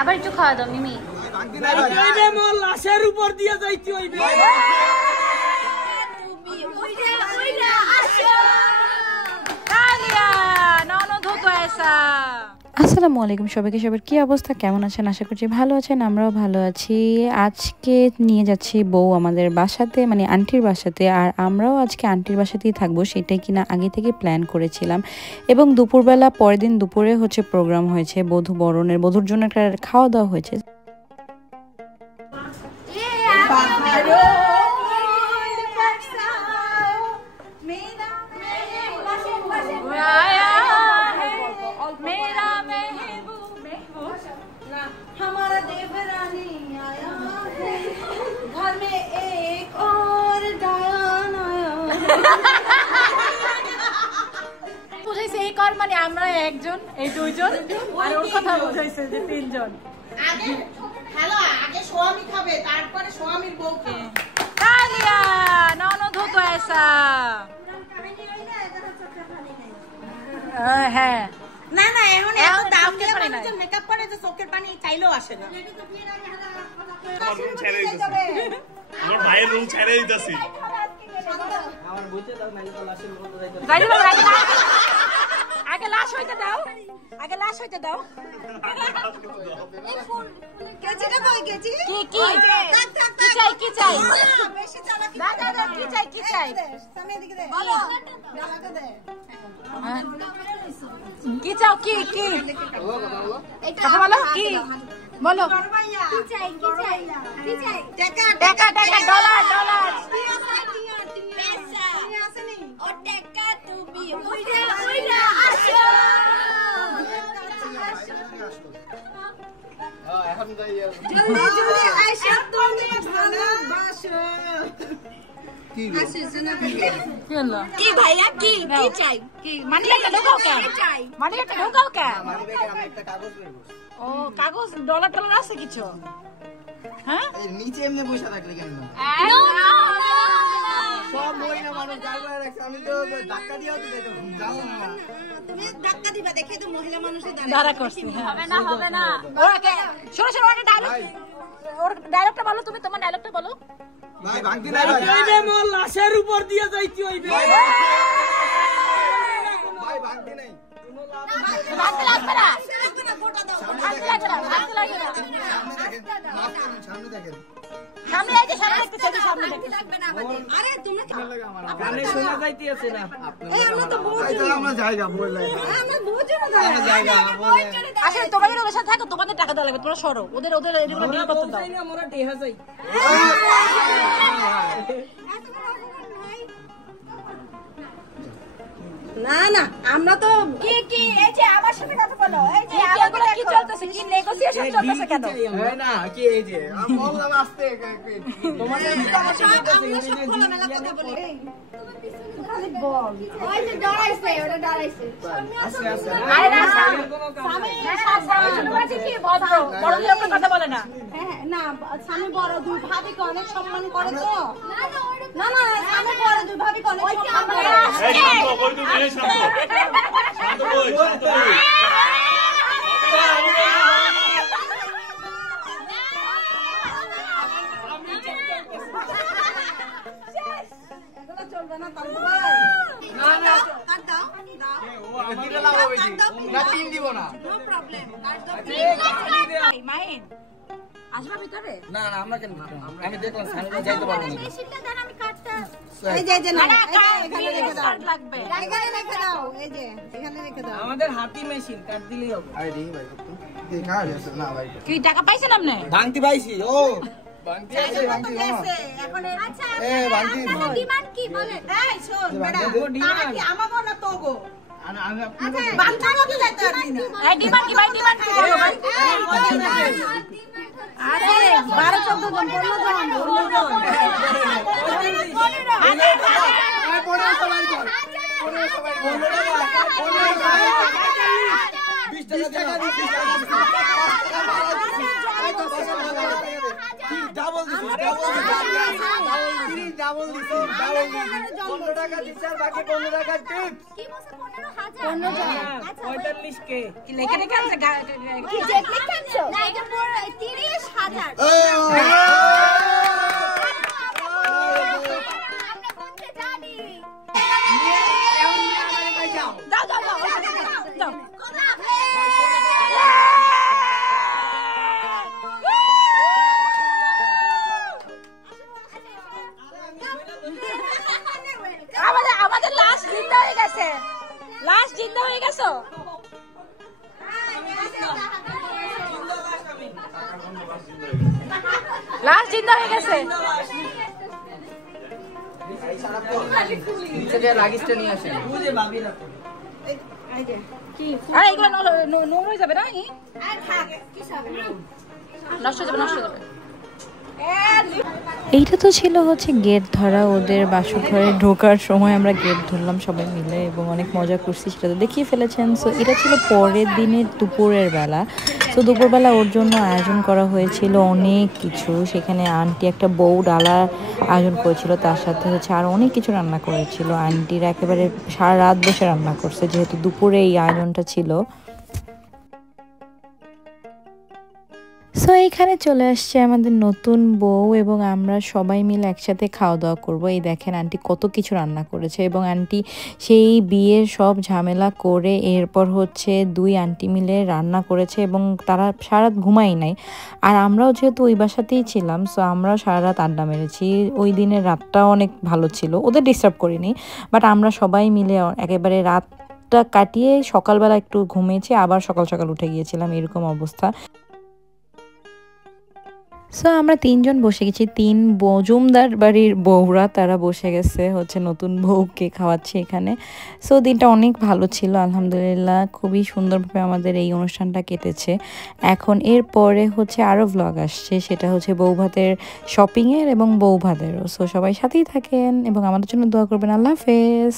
আবার একটু খাওয়া দাও মিমি। যাইবে মোর লাশের উপর দিয়ে যাইতে হইবে। তুমি ওইরা আসো কালিয়া ননদ হতো এসা। আসসালামু আলাইকুম সবাইকে। সবার কি অবস্থা, কেমন আছেন? আশা করছি ভালো আছেন, আমরাও ভালো আছি। আজকে নিয়ে যাচ্ছি বউ আমাদের বাসাতে, মানে আন্টির বাসাতে, আর আমরাও আজকে আন্টির বাসাতেই থাকবো, সেটাই কিনা আগে থেকে প্ল্যান করেছিলাম। এবং দুপুরবেলা পরের দিন দুপুরে হচ্ছে প্রোগ্রাম হয়েছে, বধূ বরণের, বধূর জন্য একটা খাওয়া দাওয়া হয়েছে। বুঝাইছে এই কর মানে আমরা একজন, এই দুইজন, আর ওর কথা বুঝাইছে যে তিনজন। আগে হ্যালো, আগে স্বামী খাবে, তারপরে স্বামীর বউ খাবে। কালিয়া ননদ হতো এসা। হ্যাঁ না না, এখন এত দাম দিয়ে মানুষ মেকআপ করে যে চোখের পানি চাইলেও আসে না। আমার ভাইয়ের রুম ছেড়ে দিতেছি। আগে লাশ হইতে দাও, আগে লাশ হইতে দাও। কেজিটা কই কেজি? কি কি কি চাই কি চাই? বেশি চালাকি না না না, কি চাই কি চাই? সামনে দিকে দে, বলো ডালাটা দে। কি চাও? কি কি এটা বলো, কি বলো? কি চাই কি চাই কি চাই? টাকা টাকা টাকা, ডলার ডলার, পয়সা আছে নি? ও টাকা তুমি ওইরা আসো। এখন যাই জলদি জলদি আয়শা, তুমি ভালোবাসো। কি হলো? কি ভাইয়া কি কি চাই? কি মানি একটা ঢোকাও কেন? মানি একটা ঢোকাও কেন? ও কাগজ, ডলার টলার আছে কিছু? হ্যাঁ নিচে এমনি বসে থাকলে কেন? সব মহিলা মানুষ গাড়ি রাখছে, আমি তো ধাক্কা দিয়েও তো যাইতে না। তুমি ধাক্কা দিবা, দেখে তো মহিলা মানুষই দাঁড়া করছে। হবে না হবে না, ওকে শোনো শোনো, ওর ডায়লগ, ওর ডায়লগটা বলো, তুমি তোমার ডায়লগটা বলো। ভাই ভাঙতি না ভাই, যাইবে মোর লাশের উপর দিয়ে যাইতে হইবে। ভাই ভাঙতি নাই, ভাঙতে লাগবে না, গোটা দাও। ভাঙতে লাগবে না, ভাঙতে লাগবে না। সামনে দেখেন। সামনে এই যে সামনে দেখতে চাই, সামনে দেখতে লাগবে না আমাদের। আরে তুমি গানে শোনা যাইতে আছে না। এই আমরা তো বউ ভাই তাহলে আমরা জায়গা বলে আমরা বউজন না। আমরা জায়গা বলে আসলে তোমরা যদি ওদের সাথে থাকো তোমাদের টাকা দেওয়া লাগবে, তোমরা সরো, ওদের ওদের এগুলো ডিল করতে দাও। আমরা টেহা যাই। না না, আমরা তো কি কি এই যে আমার সাথে কথা বলো, এই যে এগুলো কি চলতেছে, কি নেগোসিয়েশন চলতেছে কেন? হয় না কি এই যে বললাম আসতে তোমাদের আমরা সব খোলামেলা কথা বলি। খালি বল। ওই যে ডরাইছে, ওটা ডরাইছে। আস্তে আস্তে আরে না স্বামী শুরু করেছে কি ভদ্র, বড় লোকের কথা বলে না। হ্যাঁ না, স্বামী বড়, দুই ভাবিকে অনেক সম্মান করে তো। না না, স্বামী বড়, দুই ভাবিকে অনেক সম্মান করে। এই শান্ত কই তুমি, এই শান্ত শান্ত কই, শান্ত কই। এগুলো চলবে না তালু ভাই। না না, কাট দাও, দাও। ও দিতে লাগাবে না, তিন দিব না। নো প্রবলেম, কাট দাও। মাইন আসবা ভিতরে? না না আমরা কেন আমি দেখলাম সামনে যাইতে পারবো না। বেশিটা দেন, আমি কাটতে। এই যে যে না, এখানে রেখে দাও। লাগবে এখানে রেখে দাও, এই যে এখানে রেখে দাও। আমাদের হাতি মেশিন কাট দিলেই হবে। আরে রে ভাই তুই দেখা যাচ্ছে না ভাই, কি টাকা পাইছেন আপনি? ভাঙতি পাইছি। ও ভাঙতি আছে, ভাঙতি গেছে এখন। আচ্ছা এ ভাঙতি ডিমান্ড কি বলেন? এই শোন বেটা, ডিমান্ড। তারা কি আমাগো না তোগো? আমি আচ্ছা বাংলা তো যাইতে পারবি না। এই ডিমান্ড কি ভাই, ডিমান্ড কি বলো ভাই? আরে 12-14 জন, 15 জন, 15 জন। পরে সবাই কর, পরে সবাই 20 টাকা দিই, 20 টাকা দিই। ডাবল ডাবল দিছি 15 টাকা দিছি আর বাকি 15 টাকা টিপ কি বলছে 15,000 আচ্ছা 45 কে কি লেখে রেখে আছে কি জেট লিখে আনছো না এটা পুরো 30,000 আমরা বলতে জানি যাও যাও যাও যাও আমাদের লাস্ট জিন্দা হয়ে গেছে লাস্ট জিন্দা হয়ে গেছো লাস্ট জিন্দা হয়ে গেছে লাগেজটা নিয়ে আসেন বুঝে ভাবি না আরে এগুলো নোংরা হয়ে যাবে না আর থাক কি সব নষ্ট হয়ে যাবে নষ্ট হয়ে যাবে এইটা তো ছিল হচ্ছে গেট ধরা ওদের বাসঘরে ঢোকার সময় আমরা গেট ধরলাম সবাই মিলে এবং অনেক মজা করছি সেটা তো দেখিয়ে ফেলেছেন। সো এটা ছিল পরের দিনের দুপুরের বেলা। তো দুপুরবেলা ওর জন্য আয়োজন করা হয়েছিল অনেক কিছু। সেখানে আন্টি একটা বউ ডালার আয়োজন করেছিল, তার সাথে হচ্ছে আর অনেক কিছু রান্না করেছিল। আন্টিরা একেবারে সারা রাত বসে রান্না করছে যেহেতু দুপুরে এই আয়োজনটা ছিল। সো এইখানে চলে আসছে আমাদের নতুন বউ এবং আমরা সবাই মিলে একসাথে খাওয়া দাওয়া করবো। এই দেখেন আন্টি কত কিছু রান্না করেছে এবং আন্টি সেই বিয়ের সব ঝামেলা করে এরপর হচ্ছে দুই আন্টি মিলে রান্না করেছে এবং তারা সারা রাত ঘুমাই নাই। আর আমরাও যেহেতু ওই বাসাতেই ছিলাম সো আমরাও সারা রাত আড্ডা মেরেছি। ওই দিনের রাতটাও অনেক ভালো ছিল, ওদের ডিস্টার্ব করিনি, বাট আমরা সবাই মিলে একেবারে রাতটা কাটিয়ে সকালবেলা একটু ঘুমিয়েছি, আবার সকাল সকাল উঠে গিয়েছিলাম, এরকম অবস্থা। সো আমরা তিনজন বসে গেছি, তিন জমদার বাড়ির বউরা তারা বসে গেছে হচ্ছে নতুন বউকে খাওয়াচ্ছে এখানে। সো দিনটা অনেক ভালো ছিল আলহামদুলিল্লাহ, খুবই সুন্দরভাবে আমাদের এই অনুষ্ঠানটা কেটেছে। এখন এরপরে হচ্ছে আরও ভ্লগ আসছে, সেটা হচ্ছে বউভাতের শপিংয়ের এবং বউভাতেরও। সো সবাই সাথেই থাকেন এবং আমাদের জন্য দোয়া করবেন। আল্লাহ হাফেজ।